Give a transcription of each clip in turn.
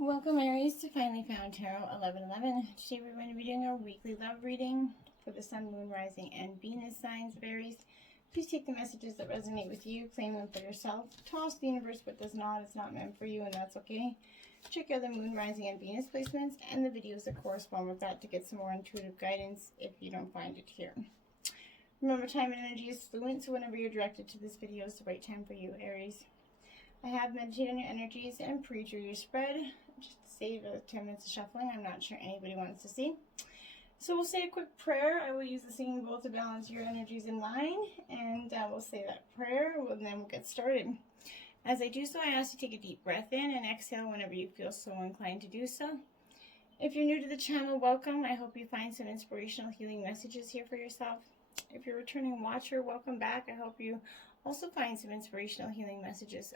Welcome Aries to Finally Found Tarot 1111. Today we're going to be doing our weekly love reading for the Sun, Moon, Rising, and Venus signs of Aries. Please take the messages that resonate with you, claim them for yourself. Toss the universe what does not. It's not meant for you, and that's okay. Check out the Moon, Rising, and Venus placements and the videos that correspond with that to get some more intuitive guidance if you don't find it here. Remember, time and energy is fluent, so whenever you're directed to this video is the right time for you, Aries. I have meditated on your energies and pre-drew your spread, just to save 10 minutes of shuffling. I'm not sure anybody wants to see. So we'll say a quick prayer. I will use the singing bowl to balance your energies in mine, and we'll say that prayer, and then we'll get started. As I do so, I ask you to take a deep breath in and exhale whenever you feel so inclined to do so. If you're new to the channel, welcome. I hope you find some inspirational healing messages here for yourself. If you're a returning watcher, welcome back. I hope you also find some inspirational healing messages.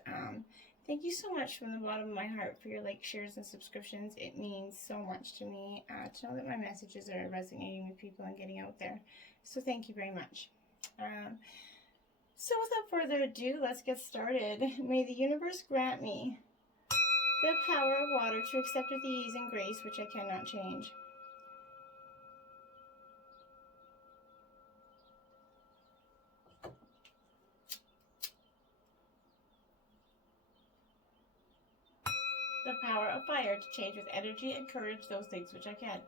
Thank you so much from the bottom of my heart for your likes, shares, and subscriptions. It means so much to me to know that my messages are resonating with people and getting out there. So thank you very much. So without further ado, let's get started. May the universe grant me the power of water to accept with ease and grace which I cannot change. The power of fire to change with energy and courage those things which I can.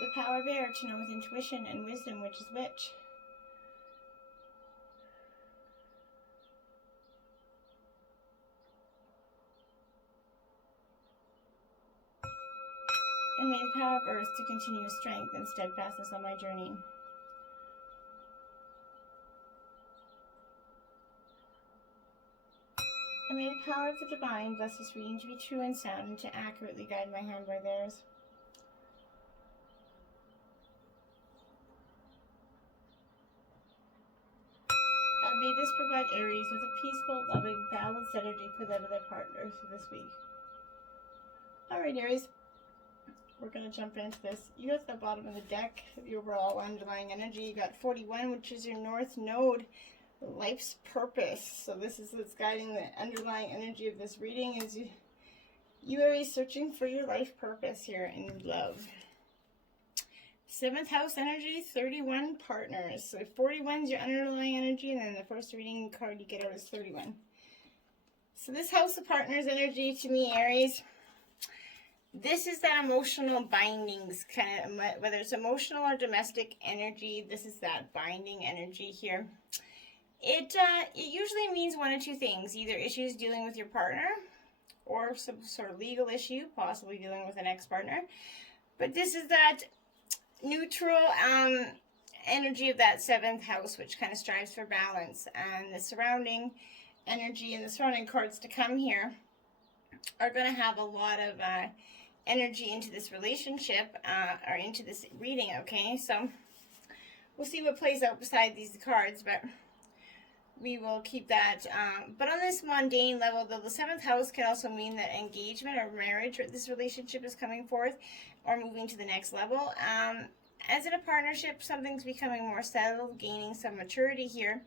The power of air to know with intuition and wisdom which is which. And may the power of earth to continue with strength and steadfastness on my journey. And may the power of the divine bless this reading to be true and sound and to accurately guide my hand by theirs. And may this provide Aries with a peaceful, loving, balanced energy for them and their partners for this week. Alright, Aries. We're going to jump into this. You got the bottom of the deck, the overall underlying energy. You got 41, which is your North Node, life's purpose. So this is what's guiding the underlying energy of this reading is you are searching for your life purpose here in love. 7th house energy, 31 partners. So 41 is your underlying energy, and then the first reading card you get out is 31. So this house of partners energy to me, Aries, this is that emotional bindings, kind of, whether it's emotional or domestic energy, this is that binding energy here. It usually means one of two things, either issues dealing with your partner or some sort of legal issue, possibly dealing with an ex-partner. But this is that neutral energy of that 7th house, which kind of strives for balance. And the surrounding energy and the surrounding cards to come here are going to have a lot of energy into this relationship or into this reading, okay? So we'll see what plays out beside these cards, but we will keep that. But on this mundane level, though, the 7th house can also mean that engagement or marriage or this relationship is coming forth or moving to the next level. As in a partnership, something's becoming more settled, gaining some maturity here.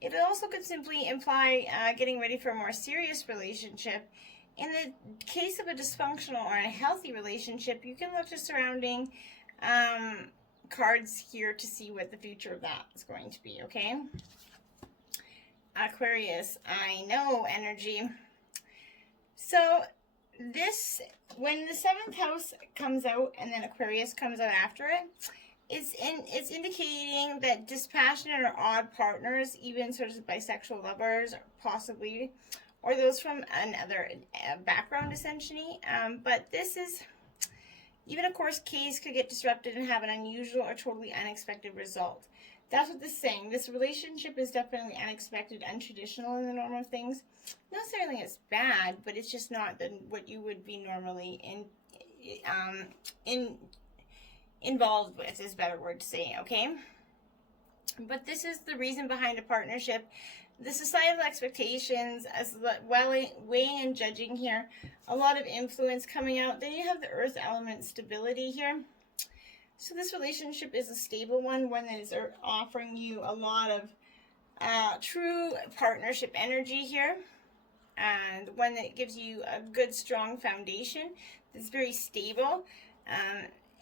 It also could simply imply getting ready for a more serious relationship. In the case of a dysfunctional or unhealthy relationship, you can look to surrounding cards here to see what the future of that is going to be, okay? Aquarius, I know energy. So this, when the 7th house comes out and then Aquarius comes out after it, it's indicating that dispassionate or odd partners, even sort of bisexual lovers, possibly, or those from another background, essentially. But this is, even a course case could get disrupted and have an unusual or totally unexpected result. That's what this is saying. This relationship is definitely unexpected, untraditional in the norm of things. Not necessarily it's bad, but it's just not what you would be normally involved with, is a better word to say, okay? But this is the reason behind a partnership. The societal expectations, as well, weighing and judging here, a lot of influence coming out. Then you have the earth element stability here. So this relationship is a stable one that is offering you a lot of true partnership energy here, and one that gives you a good, strong foundation that's very stable.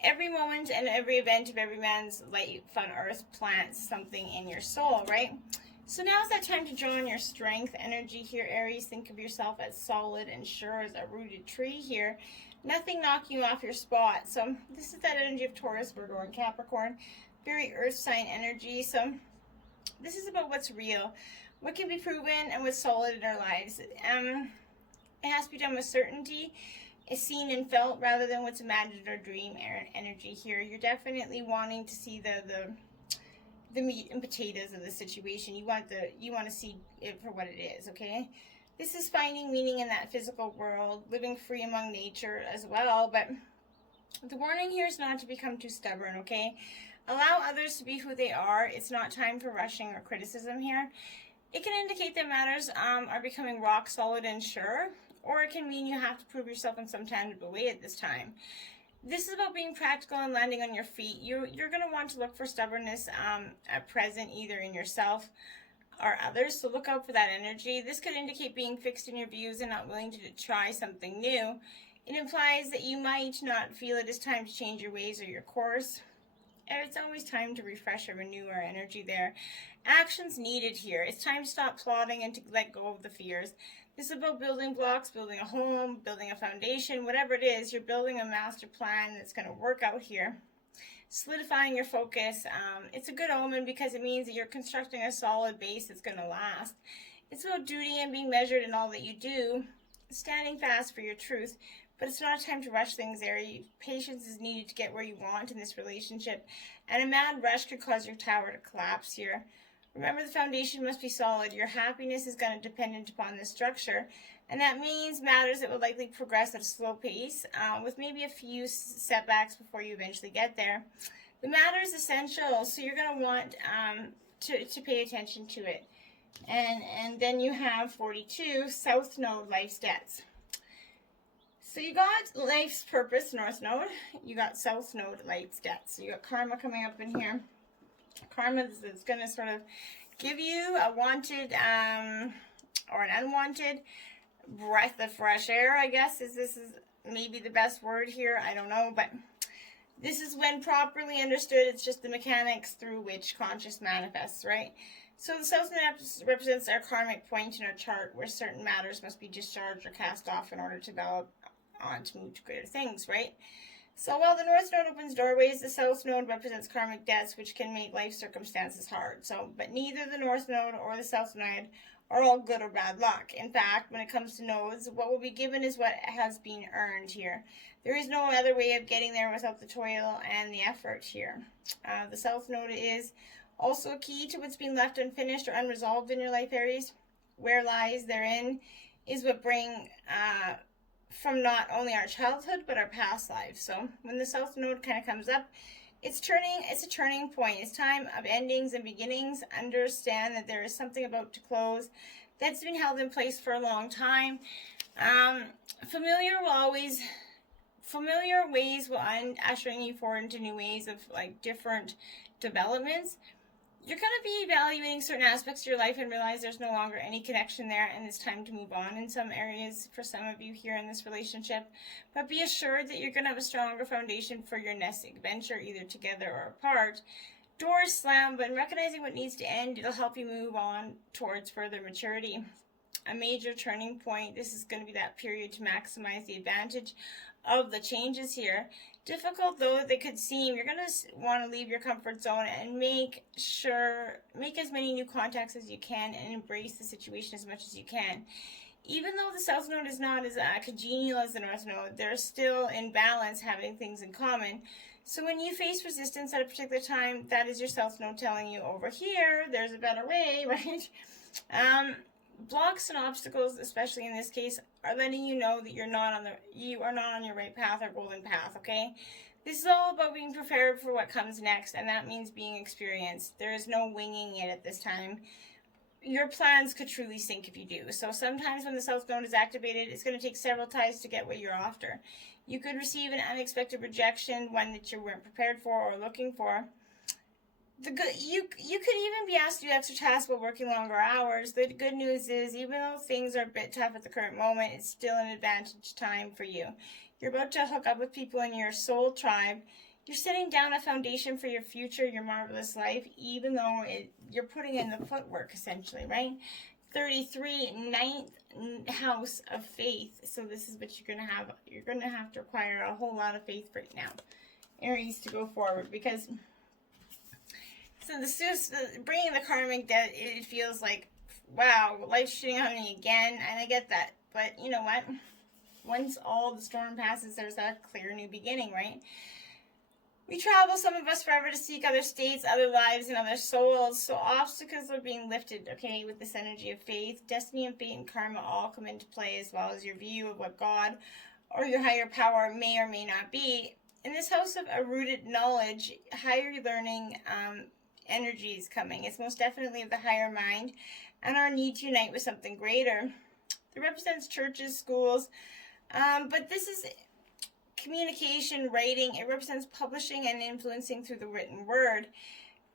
Every moment and every event of every man's life on earth plants something in your soul, right? So now's that time to draw on your strength energy here, Aries. Think of yourself as solid and sure as a rooted tree here. Nothing knocking you off your spot. So this is that energy of Taurus, Virgo, and Capricorn. Very earth sign energy. So this is about what's real, what can be proven, and what's solid in our lives. It has to be done with certainty. It's seen and felt rather than what's imagined or dream energy here. You're definitely wanting to see the meat and potatoes of the situation. You want to see it for what it is, okay? This is finding meaning in that physical world, living free among nature as well. But the warning here is not to become too stubborn, okay? Allow others to be who they are. It's not time for rushing or criticism here. It can indicate that matters are becoming rock solid and sure, or it can mean you have to prove yourself in some tangible way at this time. This is about being practical and landing on your feet. You're going to want to look for stubbornness at present, either in yourself or others, so look out for that energy. This could indicate being fixed in your views and not willing to try something new. It implies that you might not feel it is time to change your ways or your course. It's always time to refresh or renew our energy there. Actions needed here. It's time to stop plotting and to let go of the fears. This is about building blocks, building a home, building a foundation, whatever it is. You're building a master plan that's going to work out here. Solidifying your focus. It's a good omen because it means that you're constructing a solid base that's going to last. It's about duty and being measured in all that you do, standing fast for your truth. But it's not time to rush things there. Patience is needed to get where you want in this relationship. And a mad rush could cause your tower to collapse here. Remember, the foundation must be solid. Your happiness is going to depend upon the structure. And that means matters that will likely progress at a slow pace, with maybe a few setbacks before you eventually get there. The matter is essential, so you're going to want to pay attention to it. And then you have 42, South Node, Life's Debts. So you got Life's Purpose, North Node. You got South Node, Life's Debts. So you got Karma coming up in here. Karma is going to sort of give you a wanted or an unwanted breath of fresh air, I guess. This is maybe the best word here. I don't know, but this is when properly understood, it's just the mechanics through which conscious manifests, right? So the South Node represents our karmic point in our chart where certain matters must be discharged or cast off in order to develop on to move to greater things, right? So while the North Node opens doorways, the South Node represents karmic debts, which can make life circumstances hard. But neither the North Node or the South Node are all good or bad luck. In fact, when it comes to nodes, what will be given is what has been earned here. There is no other way of getting there without the toil and the effort here. The South Node is also a key to what's been left unfinished or unresolved in your life, Aries. Where lies therein is what bring from not only our childhood but our past lives. So when the South Node kind of comes up, it's a turning point. It's time of endings and beginnings. Understand that there is something about to close that's been held in place for a long time. Familiar ways will ushering you forward into new ways of like different developments. You're going to be evaluating certain aspects of your life and realize there's no longer any connection there, and it's time to move on in some areas for some of you here in this relationship. But be assured that you're going to have a stronger foundation for your next adventure, either together or apart. Doors slam, but in recognizing what needs to end, it'll help you move on towards further maturity. A major turning point. This is going to be that period to maximize the advantage of the changes here. Difficult though they could seem, you're going to want to leave your comfort zone and make as many new contacts as you can and embrace the situation as much as you can. Even though the South Node is not as congenial as the North Node, they're still in balance, having things in common. So when you face resistance at a particular time, that is your South Node telling you, over here, there's a better way, right? Blocks and obstacles, especially in this case, are letting you know that you are not on your right path or golden path, okay? This is all about being prepared for what comes next, and that means being experienced. There is no winging it at this time. your plans could truly sink if you do. So sometimes when the South Node is activated, it's going to take several tries to get what you're after. You could receive an unexpected rejection, one that you weren't prepared for or looking for. You could even be asked to do extra tasks while working longer hours. The good news is, even though things are a bit tough at the current moment, it's still an advantage time for you. You're about to hook up with people in your soul tribe. You're setting down a foundation for your future, your marvelous life, even though you're putting in the footwork, essentially, right? 33, ninth house of faith. So this is what you're going to have. You're going to have to acquire a whole lot of faith right now, Aries, to go forward. Because, so bringing the karmic debt, it feels like, wow, life's shitting on me again. And I get that. But you know what? Once all the storm passes, there's a clear new beginning, right? We travel, some of us, forever to seek other states, other lives, and other souls. So obstacles are being lifted, okay, with this energy of faith. Destiny and fate and karma all come into play, as well as your view of what God or your higher power may or may not be. In this house of a rooted knowledge, higher learning energy is coming. It's most definitely of the higher mind and our need to unite with something greater. It represents churches, schools, but this is communication, writing. It represents publishing and influencing through the written word.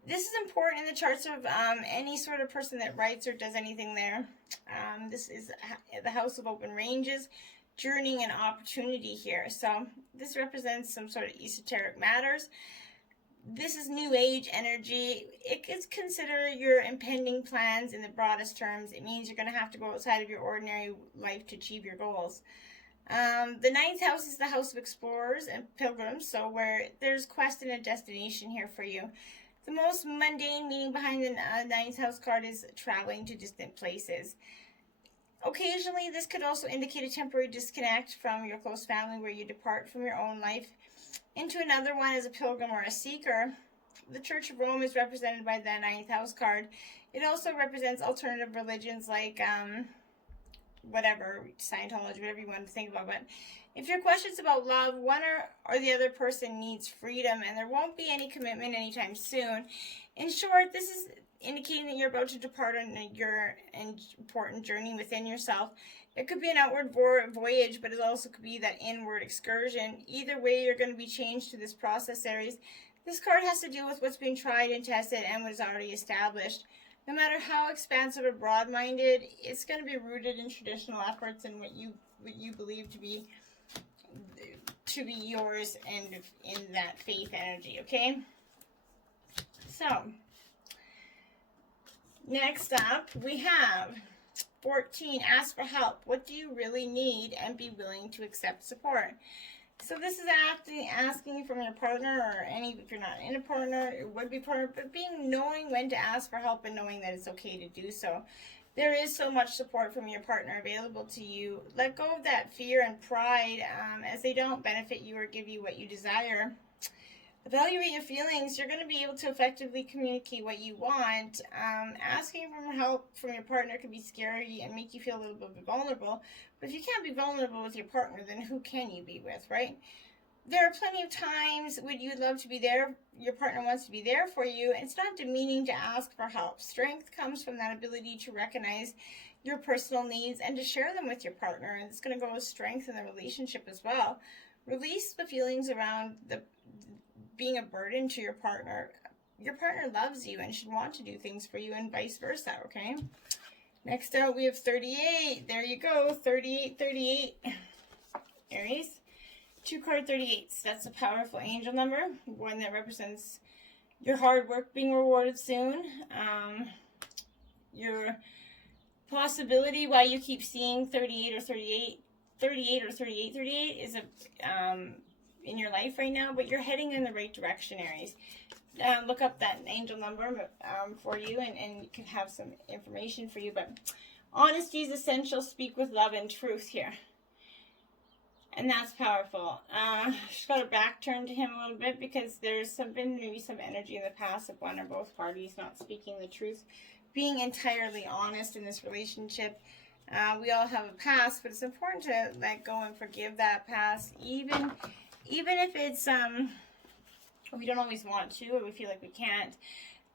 This is important in the charts of any sort of person that writes or does anything there. This is the house of open ranges, journeying and opportunity here. So this represents some sort of esoteric matters. This is new age energy. It could consider your impending plans in the broadest terms. It means you're going to have to go outside of your ordinary life to achieve your goals. The ninth house is the house of explorers and pilgrims, so where there's quest and a destination here for you. The most mundane meaning behind the ninth house card is traveling to distant places. Occasionally, this could also indicate a temporary disconnect from your close family, where you depart from your own life into another one as a pilgrim or a seeker. The Church of Rome is represented by the ninth house card. It also represents alternative religions like whatever, Scientology, whatever you want to think about. But if your question's about love, one or the other person needs freedom, and there won't be any commitment anytime soon. In short, this is indicating that you're about to depart on your important journey within yourself. It could be an outward voyage, but it also could be that inward excursion. Either way, you're going to be changed to this process, Aries. This card has to deal with what's being tried and tested and what is already established. No matter how expansive or broad-minded, it's going to be rooted in traditional efforts and what you believe to be yours, and in that faith energy, okay? So, next up, we have 14, ask for help. What do you really need, and be willing to accept support? So this is asking from your partner, or if you're not in a partner, it would be partner, but knowing when to ask for help and knowing that it's okay to do so. There is so much support from your partner available to you. Let go of that fear and pride, as they don't benefit you or give you what you desire. Evaluate your feelings. You're going to be able to effectively communicate what you want. Asking for help from your partner can be scary and make you feel a little bit vulnerable. But if you can't be vulnerable with your partner, then who can you be with, right? There are plenty of times when you'd love to be there, your partner wants to be there for you. It's not demeaning to ask for help. Strength comes from that ability to recognize your personal needs and to share them with your partner. And it's going to go with strength in the relationship as well. Release the feelings around being a burden to your partner. Your partner loves you and should want to do things for you, and vice versa, okay? Next out, we have 38. There you go, 38. Aries. 2-card 38s. That's a powerful angel number, one that represents your hard work being rewarded soon. Your possibility why you keep seeing 38 or 38 is in your life right now, but you're heading in the right direction, Aries. Look up that angel number for you, and you can have some information for you. But honesty is essential. Speak with love and truth here. And that's powerful. Just got to back turn to him a little bit, because there's been maybe some energy in the past of one or both parties not speaking the truth, being entirely honest in this relationship. We all have a past, but it's important to let go and forgive that past, even if it's we don't always want to, or we feel like we can't.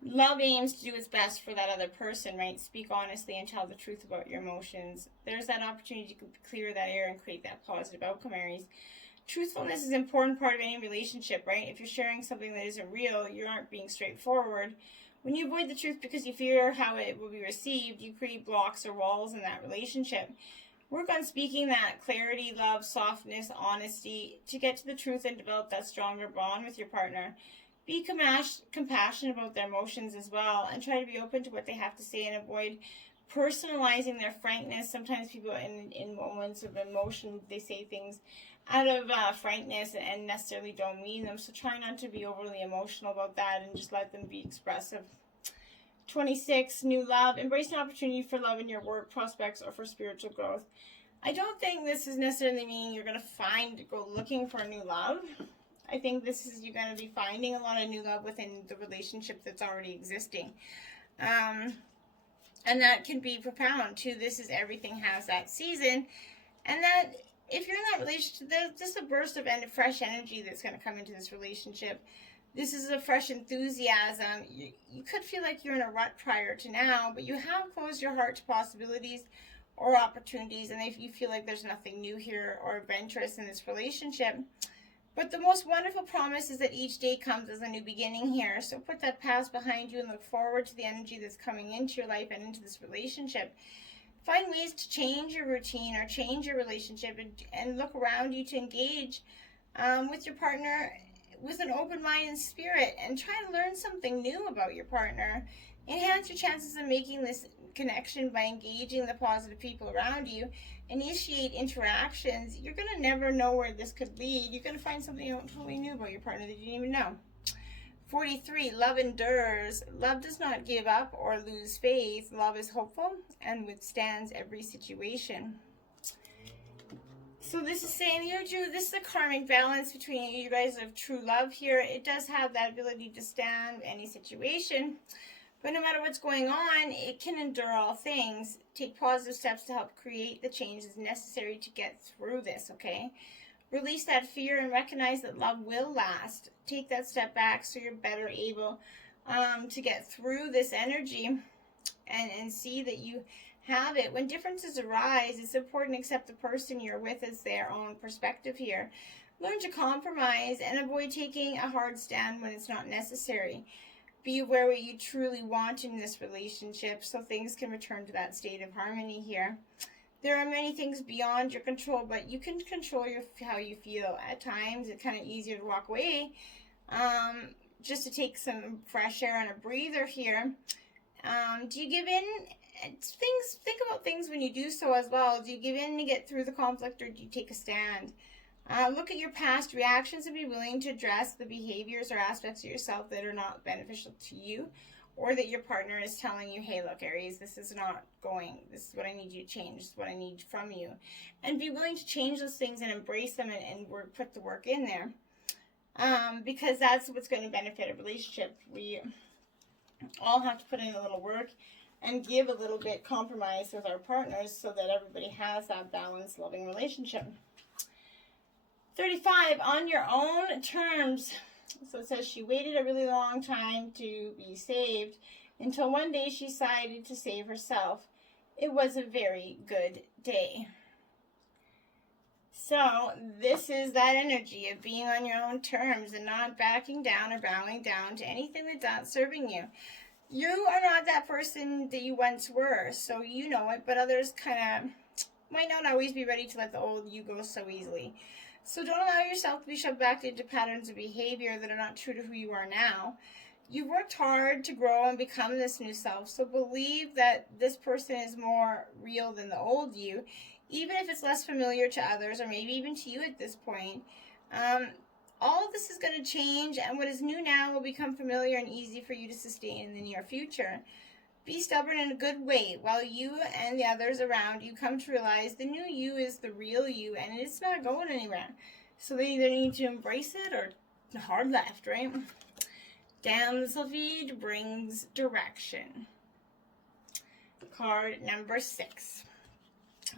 Love aims to do its best for that other person, right? Speak honestly and tell the truth about your emotions. There's that opportunity to clear that air and create that positive outcome, Aries. Truthfulness is an important part of any relationship, right? If you're sharing something that isn't real, you aren't being straightforward. When you avoid the truth because you fear how it will be received, you create blocks or walls in that relationship. Work on speaking that clarity, love, softness, honesty to get to the truth and develop that stronger bond with your partner. Be compassionate about their emotions as well, and try to be open to what they have to say and avoid personalizing their frankness. Sometimes people in moments of emotion, they say things out of frankness and necessarily don't mean them. So try not to be overly emotional about that and just let them be expressive. 26, new love. Embrace an opportunity for love in your work prospects or for spiritual growth. I don't think this is necessarily meaning you're going to go looking for a new love. I think this is you're going to be finding a lot of new love within the relationship that's already existing. And that can be profound too. This is everything has that season. And that if you're in that relationship, there's just a burst of fresh energy that's going to come into this relationship. This is a fresh enthusiasm. You could feel like you're in a rut prior to now, but you have closed your heart to possibilities or opportunities. And if you feel like there's nothing new here or adventurous in this relationship, but the most wonderful promise is that each day comes as a new beginning here. So put that past behind you and look forward to the energy that's coming into your life and into this relationship. Find ways to change your routine or change your relationship and look around you to engage with your partner with an open mind and spirit, and try to learn something new about your partner. Enhance your chances of making this connection by engaging the positive people around you. Initiate interactions. You're going to never know where this could lead. You're going to find something totally new about your partner that you didn't even know. 43, love endures. Love does not give up or lose faith. Love is hopeful and withstands every situation. So this is saying this is a karmic balance between you guys of true love here. It does have that ability to stand any situation. But no matter what's going on, it can endure all things. Take positive steps to help create the changes necessary to get through this, okay? Release that fear and recognize that love will last. Take that step back so you're better able to get through this energy and see that you have it. When differences arise, it's important to accept the person you're with as their own perspective here. Learn to compromise and avoid taking a hard stand when it's not necessary. Be aware what you truly want in this relationship so things can return to that state of harmony here. There are many things beyond your control, but you can control how you feel. At times, it's kind of easier to walk away just to take some fresh air and a breather here. Do you give in? Think about things when you do so as well. Do you give in to get through the conflict, or do you take a stand? Look at your past reactions and be willing to address the behaviors or aspects of yourself that are not beneficial to you, or that your partner is telling you, hey, look, Aries, this is not going. This is what I need you to change. This is what I need from you. And be willing to change those things and embrace them and put the work in there. Because that's what's going to benefit a relationship. We all have to put in a little work and give a little bit compromise with our partners so that everybody has that balanced, loving relationship. 35, on your own terms. So it says she waited a really long time to be saved until one day she decided to save herself. It was a very good day. So this is that energy of being on your own terms and not backing down or bowing down to anything that's not serving you. You are not that person that you once were, so you know it, but others kind of might not always be ready to let the old you go so easily. So don't allow yourself to be shoved back into patterns of behavior that are not true to who you are now. You've worked hard to grow and become this new self, so believe that this person is more real than the old you, even if it's less familiar to others or maybe even to you at this point. All of this is going to change, and what is new now will become familiar and easy for you to sustain in the near future. Be stubborn in a good way while you and the others around you come to realize the new you is the real you and it's not going anywhere. So they either need to embrace it or hard left, right? Damsel brings direction. Card number 6.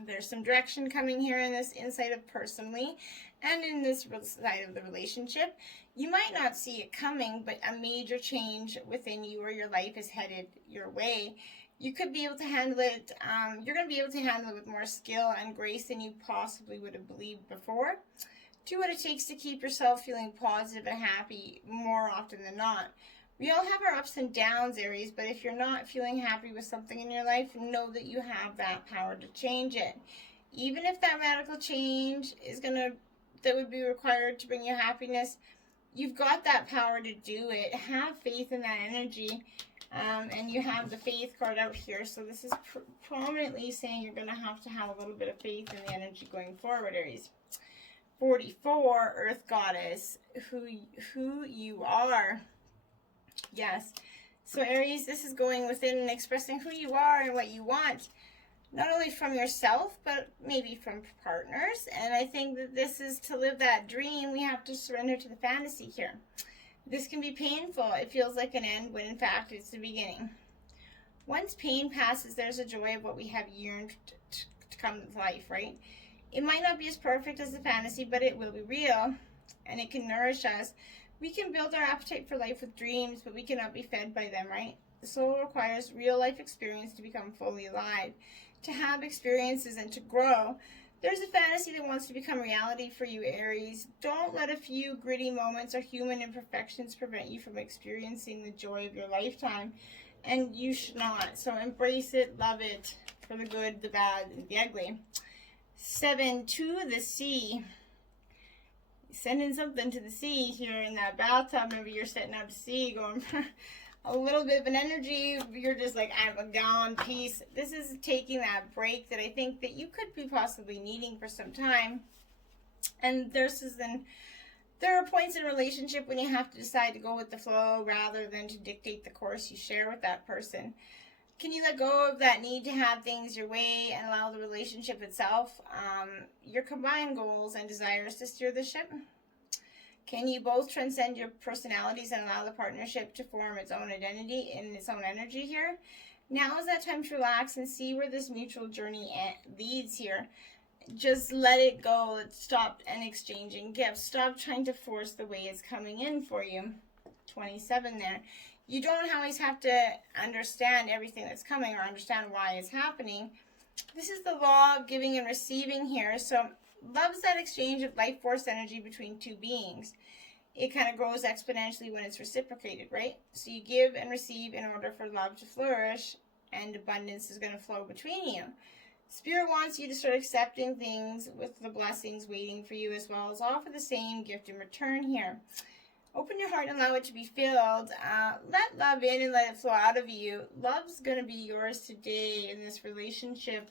There's some direction coming here in this insight of personally, And in this side of the relationship, you might not see it coming, but a major change within you or your life is headed your way. You could be able to handle it. You're going to be able to handle it with more skill and grace than you possibly would have believed before. Do what it takes to keep yourself feeling positive and happy more often than not. We all have our ups and downs, Aries, but if you're not feeling happy with something in your life, know that you have that power to change it. Even if that radical change that would be required to bring you happiness, you've got that power to do it. Have faith in that energy. And you have the faith card out here. So this is prominently saying you're going to have a little bit of faith in the energy going forward, Aries. 44, Earth Goddess, who you are. Yes. So Aries, this is going within and expressing who you are and what you want. Not only from yourself, but maybe from partners. And I think that this is to live that dream, we have to surrender to the fantasy here. This can be painful. It feels like an end when in fact it's the beginning. Once pain passes, there's a joy of what we have yearned to come to life, right? It might not be as perfect as the fantasy, but it will be real and it can nourish us. We can build our appetite for life with dreams, but we cannot be fed by them, right? The soul requires real life experience to become fully alive, to have experiences and to grow. There's a fantasy that wants to become reality for you, Aries. Don't let a few gritty moments or human imperfections prevent you from experiencing the joy of your lifetime. And you should not. So embrace it, love it, for the good, the bad, and the ugly. 7, to the sea. Sending something to the sea here in that bathtub. Maybe you're sitting out to sea going for a little bit of an energy. You're just like, I'm gone, peace. This is taking that break that I think that you could be possibly needing for some time. And there are points in a relationship when you have to decide to go with the flow rather than to dictate the course you share with that person. Can you let go of that need to have things your way and allow the relationship itself, your combined goals and desires to steer the ship? Can you both transcend your personalities and allow the partnership to form its own identity in its own energy here? Now is that time to relax and see where this mutual journey leads here. Just let it go. Let's stop and exchanging gifts. Stop trying to force the way it's coming in for you. 27 there. You don't always have to understand everything that's coming or understand why it's happening. This is the law of giving and receiving here. So love's that exchange of life force energy between two beings. It kind of grows exponentially when it's reciprocated, right? So you give and receive in order for love to flourish, and abundance is going to flow between you. Spirit wants you to start accepting things with the blessings waiting for you, as well as offer the same gift in return here. Open your heart and allow it to be filled. Let love in and let it flow out of you. Love's going to be yours today in this relationship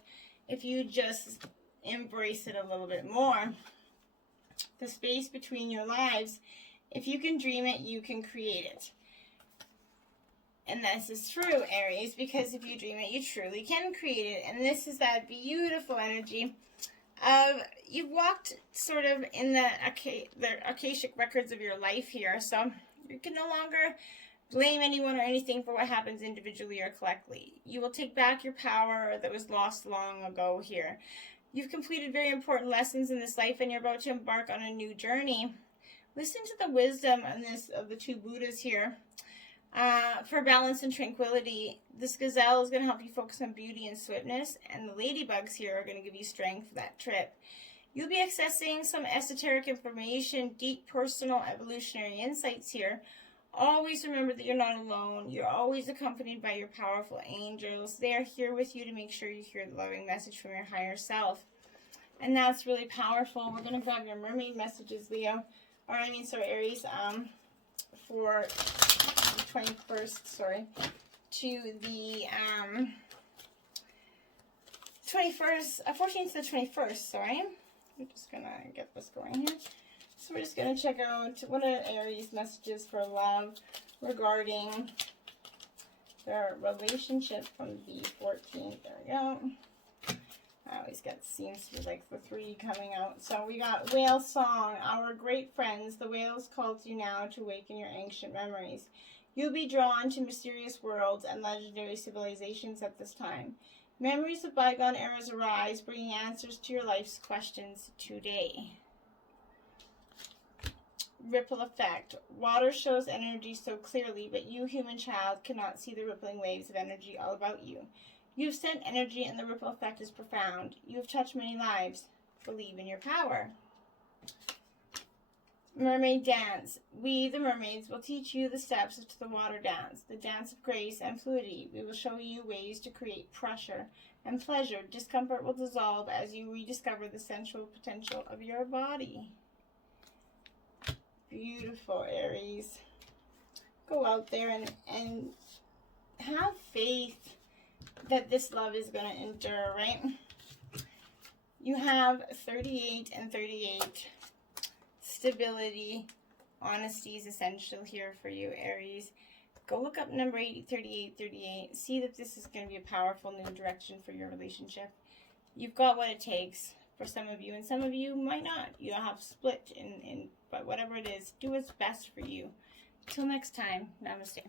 if you just embrace it a little bit more. The space between your lives, if you can dream it, you can create it. And this is true, Aries, because if you dream it, you truly can create it. And this is that beautiful energy of you've walked sort of in the Akashic records of your life here. So you can no longer blame anyone or anything for what happens individually or collectively. You will take back your power that was lost long ago here. You've completed very important lessons in this life and you're about to embark on a new journey. Listen to the wisdom of the two Buddhas here. For balance and tranquility, this gazelle is going to help you focus on beauty and swiftness, and the ladybugs here are going to give you strength for that trip. You'll be accessing some esoteric information, deep personal evolutionary insights here. Always remember that you're not alone. You're always accompanied by your powerful angels. They are here with you to make sure you hear the loving message from your higher self. And that's really powerful. We're going to grab your mermaid messages, Leo. Aries, for the 21st, to the 21st, 14th to the 21st, I'm just going to get this going here. So we're just going to check out what are Aries messages for love regarding their relationship from the 14th. There we go. I always get, seems to be like the 3 coming out. So we got Whale Song. Our great friends, the whales call to you now to awaken your ancient memories. You'll be drawn to mysterious worlds and legendary civilizations at this time. Memories of bygone eras arise, bringing answers to your life's questions today. Ripple effect. Water shows energy so clearly, but you, human child, cannot see the rippling waves of energy all about you. You've sent energy and the ripple effect is profound. You have touched many lives. Believe in your power. Mermaid dance. We, the mermaids, will teach you the steps to the water dance, the dance of grace and fluidity. We will show you ways to create pressure and pleasure. Discomfort will dissolve as you rediscover the sensual potential of your body. Beautiful, Aries. Go out there and have faith that this love is going to endure, right? You have 38 and 38. Stability, honesty is essential here for you, Aries. Go look up number 3838. See that this is going to be a powerful new direction for your relationship. You've got what it takes for some of you, and some of you might not. You'll have split but whatever it is, do what's best for you. Till next time, namaste.